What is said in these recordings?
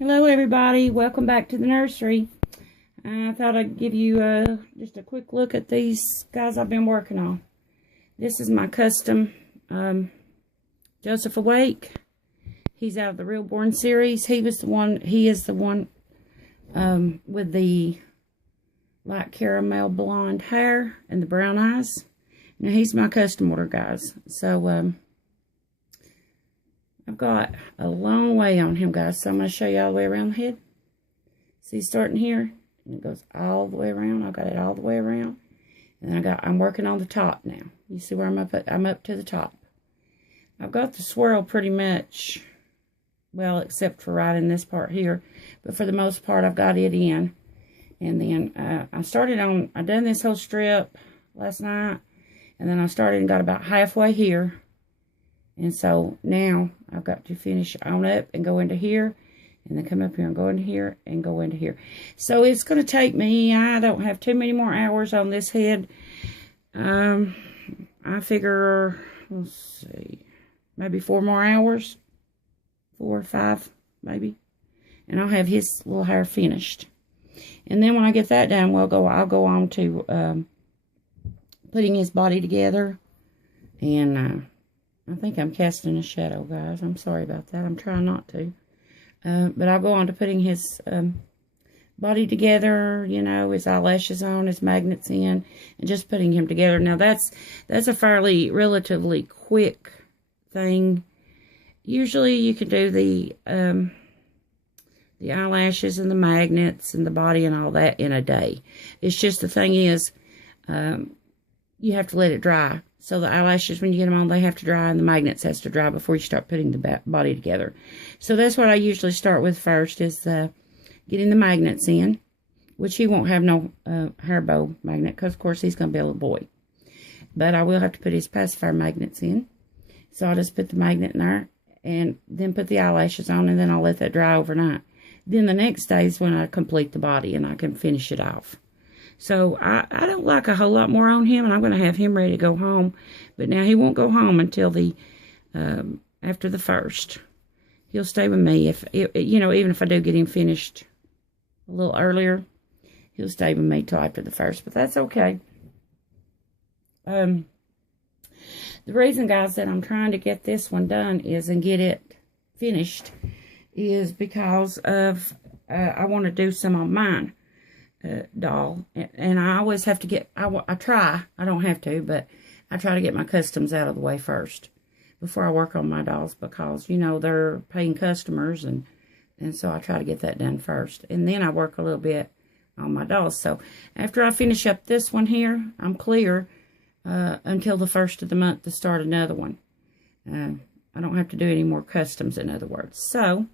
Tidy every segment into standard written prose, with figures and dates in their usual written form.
Hello everybody, welcome back to the nursery. I thought I'd give you just a quick look at these guys I've been working on. This is my custom Joseph Awake. He's out of the Reborn series. He is the one with the light caramel blonde hair and the brown eyes. Now he's my custom order, guys. So I've got a long way on him, guys, so I'm going to show you all the way around the head. See, starting here, and it goes all the way around. I got it all the way around. And then I'm working on the top now. You see where I'm up to the top. I've got the swirl pretty much, well, except for right in this part here. But for the most part, I've got it in. And then I done this whole strip last night. And then I started and got about halfway here. And so now I've got to finish on up and go into here. And then come up here and go into here and go into here. So it's going to take me, I don't have too many more hours on this head. I figure, let's see, maybe 4 more hours. 4 or 5, maybe. And I'll have his little hair finished. And then when I get that done, I'll go on to putting his body together. And I think I'm casting a shadow, guys. I'm sorry about that. I'm trying not to. But I'll go on to putting his body together, you know, his eyelashes on, his magnets in, and just putting him together. Now, that's a relatively quick thing. Usually, you can do the eyelashes and the magnets and the body and all that in a day. It's just the thing is, you have to let it dry. So the eyelashes, when you get them on, they have to dry, and the magnets has to dry before you start putting the body together. So that's what I usually start with first, is getting the magnets in, which he won't have no hair bow magnet, because, of course, he's going to be a little boy. But I will have to put his pacifier magnets in. So I'll just put the magnet in there, and then put the eyelashes on, and then I'll let that dry overnight. Then the next day is when I complete the body, and I can finish it off. So I don't like a whole lot more on him, and I'm going to have him ready to go home. But now he won't go home until after the 1st. He'll stay with me even if I do get him finished a little earlier, he'll stay with me till after the 1st. But that's okay. The reason, guys, that I'm trying to get this one done and get it finished is because of I want to do some on mine. Doll, and I always have to get, I don't have to, but I try to get my customs out of the way first before I work on my dolls, because, you know, they're paying customers, and so I try to get that done first, and then I work a little bit on my dolls. So after I finish up this one here, I'm clear until the 1st of the month to start another one. I don't have to do any more customs, in other words. So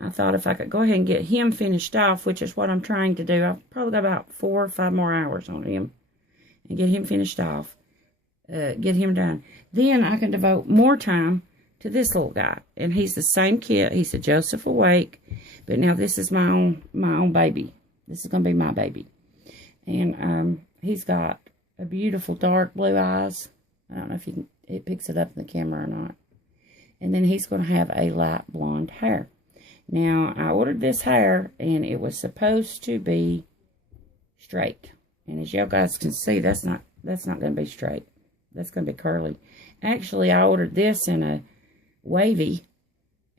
I thought if I could go ahead and get him finished off, which is what I'm trying to do. I've probably got about 4 or 5 more hours on him. And get him finished off. Get him done. Then I can devote more time to this little guy. And he's the same kit. He's a Joseph Awake. But now this is my own baby. This is going to be my baby. And he's got a beautiful dark blue eyes. I don't know if it picks it up in the camera or not. And then he's going to have a light blonde hair. Now, I ordered this hair, and it was supposed to be straight. And as you guys can see, that's not going to be straight. That's going to be curly. Actually, I ordered this in a wavy,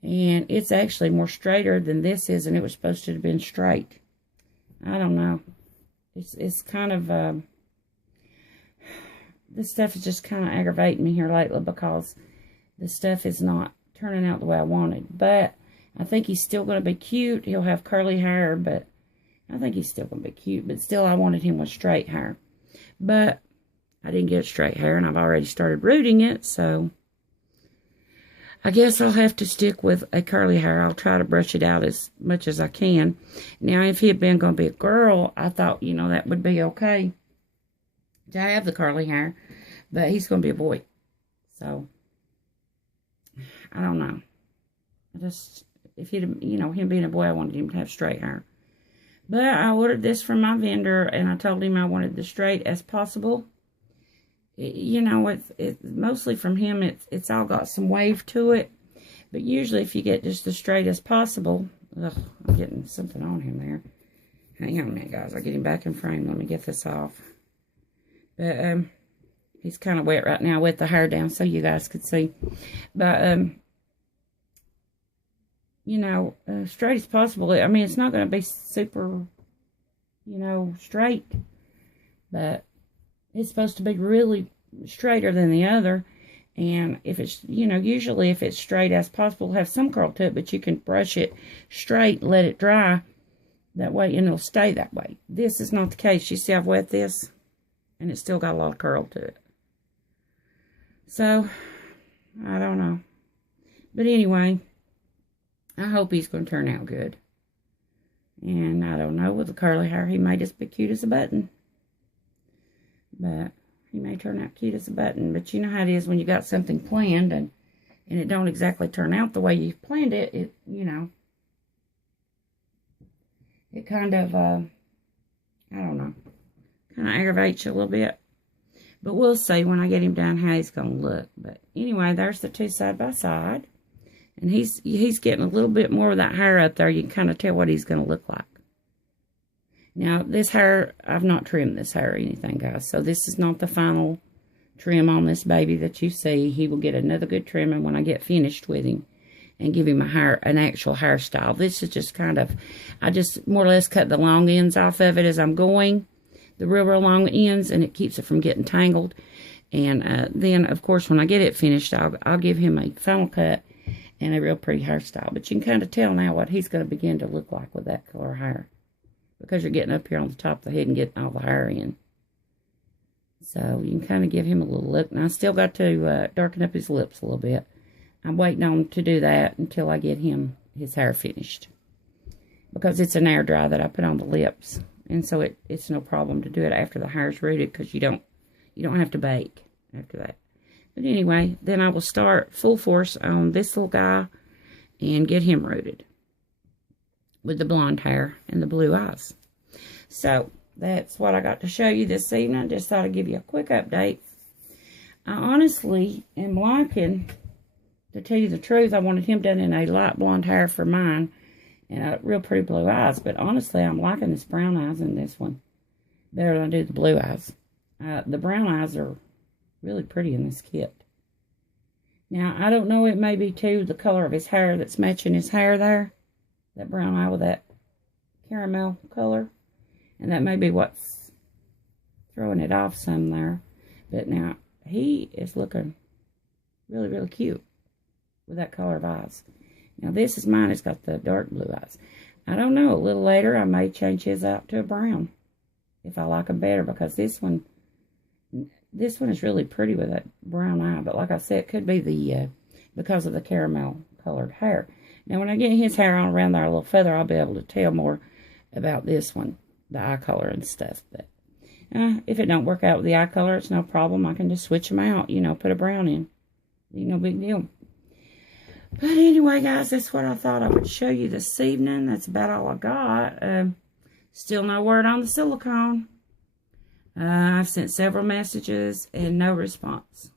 and it's actually more straighter than this is, and it was supposed to have been straight. I don't know. It's kind of, this stuff is just kind of aggravating me here lately, because the stuff is not turning out the way I wanted. But I think he's still going to be cute. He'll have curly hair, but I think he's still going to be cute. But still, I wanted him with straight hair. But I didn't get straight hair, and I've already started rooting it, so I guess I'll have to stick with a curly hair. I'll try to brush it out as much as I can. Now, if he had been going to be a girl, I thought, you know, that would be okay to have the curly hair. But he's going to be a boy. So, I don't know. If he'd, you know, him being a boy, I wanted him to have straight hair. But I ordered this from my vendor, and I told him I wanted the straight as possible. You know, it's mostly from him, it's all got some wave to it. But usually if you get just as straight as possible, I'm getting something on him there. Hang on a minute, guys. I'll get him back in frame. Let me get this off. But, he's kind of wet right now with the hair down so you guys could see. But, you know, straight as possible. I mean, it's not going to be super, you know, straight. But it's supposed to be really straighter than the other. And if it's, you know, usually if it's straight as possible, have some curl to it. But you can brush it straight, let it dry. That way, and it'll stay that way. This is not the case. You see I've wet this? And it's still got a lot of curl to it. So, I don't know. But anyway, I hope he's going to turn out good. And I don't know, with the curly hair, he may just be cute as a button. But he may turn out cute as a button. But you know how it is when you got something planned and it don't exactly turn out the way you planned it. It, you know, it kind of, I don't know, kind of aggravates you a little bit. But we'll see when I get him done how he's going to look. But anyway, there's the two side by side. And he's getting a little bit more of that hair up there. You can kind of tell what he's going to look like. Now, this hair, I've not trimmed this hair or anything, guys. So this is not the final trim on this baby that you see. He will get another good trimming when I get finished with him and give him an actual hairstyle. This is just kind of, I just more or less cut the long ends off of it as I'm going. The real long ends, and it keeps it from getting tangled. And then, of course, when I get it finished, I'll give him a final cut and a real pretty hairstyle. But you can kind of tell now what he's going to begin to look like with that color hair. Because you're getting up here on the top of the head and getting all the hair in. So you can kind of give him a little look. Now I still got to darken up his lips a little bit. I'm waiting on him to do that until I get his hair finished. Because it's an air dry that I put on the lips. And so it's no problem to do it after the hair's rooted, because you don't have to bake after that. But anyway, then I will start full force on this little guy and get him rooted with the blonde hair and the blue eyes. So that's what I got to show you this evening. Just thought I'd give you a quick update. I honestly am liking, to tell you the truth, I wanted him done in a light blonde hair for mine and a real pretty blue eyes. But honestly, I'm liking this brown eyes in this one better than I do the blue eyes. The brown eyes are really pretty in this kit. Now, I don't know, it may be too the color of his hair that's matching his hair there. That brown eye with that caramel color. And that may be what's throwing it off some there. But now, he is looking really, really cute with that color of eyes. Now, this is mine. It's got the dark blue eyes. I don't know. A little later, I may change his out to a brown. If I like him better. Because this one is really pretty with that brown eye. But like I said, it could be because of the caramel colored hair. Now, when I get his hair on around there a little further, I'll be able to tell more about this one, the eye color and stuff. But if it don't work out with the eye color, it's no problem. I can just switch them out, you know, put a brown in. No big deal. But anyway, guys, that's what I thought I would show you this evening. That's about all I got. Still no word on the silicone. I've sent several messages and no response.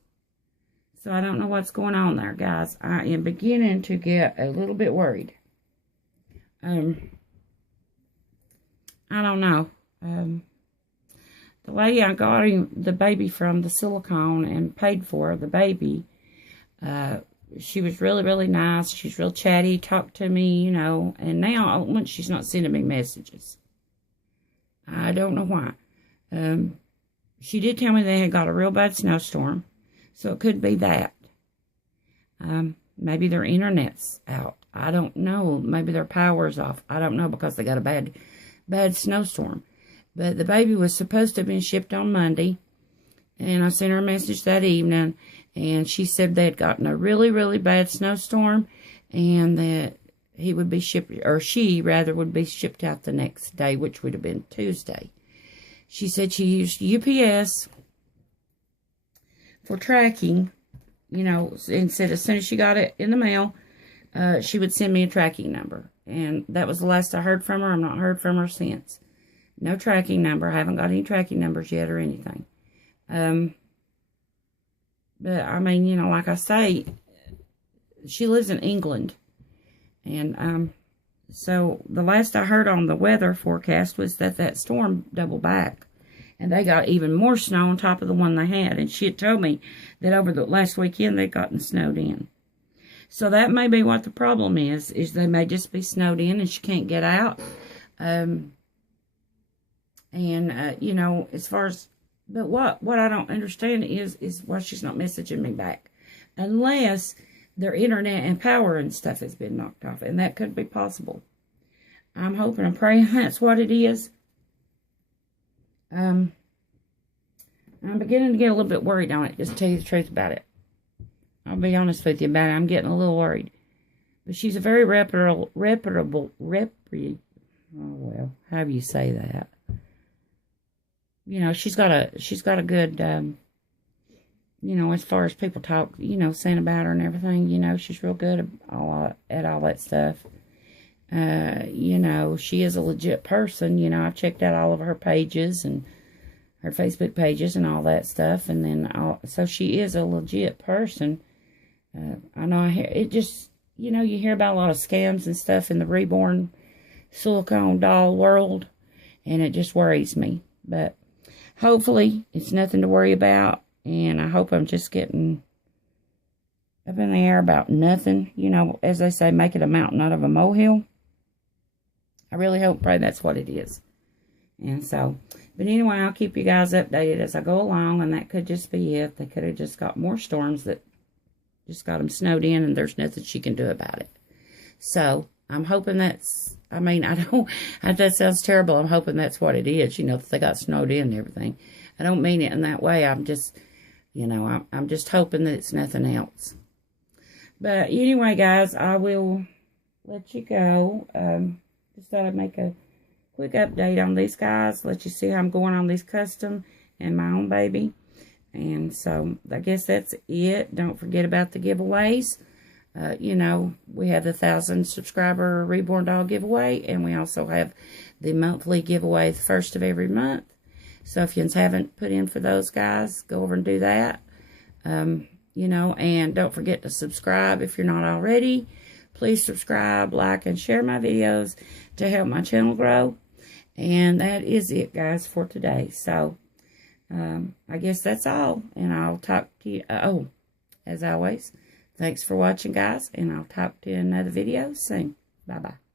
So I don't know what's going on there, guys. I am beginning to get a little bit worried. I don't know. The lady I got the baby from, the silicone, and paid for the baby, she was really, really nice. She's real chatty, talked to me, you know. And now, once she's not sending me messages. I don't know why. She did tell me they had got a real bad snowstorm. So it could be that. Maybe their internet's out. I don't know. Maybe their power's off. I don't know, because they got a bad snowstorm. But the baby was supposed to have been shipped on Monday. And I sent her a message that evening. And she said they had gotten a really, really bad snowstorm. And that he would be shipped, or she rather would be shipped out the next day, which would have been Tuesday. She said she used UPS for tracking, you know, and said as soon as she got it in the mail, she would send me a tracking number. And that was the last I heard from her. I've not heard from her since. No tracking number. I haven't got any tracking numbers yet or anything. But, I mean, you know, like I say, she lives in England. And So the last I heard on the weather forecast was that storm doubled back. And they got even more snow on top of the one they had. And she had told me that over the last weekend they'd gotten snowed in. So that may be what the problem is they may just be snowed in and she can't get out. You know, as far as, but what I don't understand is why she's not messaging me back. Unless their internet and power and stuff has been knocked off. And that could be possible. I'm hoping and praying that's what it is. I'm beginning to get a little bit worried on it, just to tell you the truth about it. I'll be honest with you about it. I'm getting a little worried. But she's a very reputable, oh well, how do you say that? You know, she's got a good, you know, as far as people talk, you know, saying about her and everything, you know, she's real good at all that stuff. You know, she is a legit person. You know, I've checked out all of her pages and her Facebook pages and all that stuff. And then, so she is a legit person. I know it just, you know, you hear about a lot of scams and stuff in the Reborn silicone doll world. And it just worries me. But hopefully it's nothing to worry about. And I hope I'm just getting up in the air about nothing. You know, as they say, make it a mountain out of a molehill. I really hope and pray that's what it is. And so, but anyway, I'll keep you guys updated as I go along. And that could just be it. They could have just got more storms that just got them snowed in. And there's nothing she can do about it. So, I'm hoping that's, I mean, that sounds terrible. I'm hoping that's what it is. You know, that they got snowed in and everything. I don't mean it in that way. I'm just, you know, I'm just hoping that it's nothing else. But anyway, guys, I will let you go. Just thought I'd make a quick update on these guys. Let you see how I'm going on these custom and my own baby. And so, I guess that's it. Don't forget about the giveaways. You know, we have the 1,000 subscriber Reborn doll giveaway. And we also have the monthly giveaway the first of every month. So, if you haven't put in for those guys, go over and do that. You know, and don't forget to subscribe if you're not already. Please subscribe, like, and share my videos to help my channel grow. And that is it, guys, for today. So, I guess that's all. And I'll talk to you. As always, thanks for watching, guys. And I'll talk to you in another video soon. Bye-bye.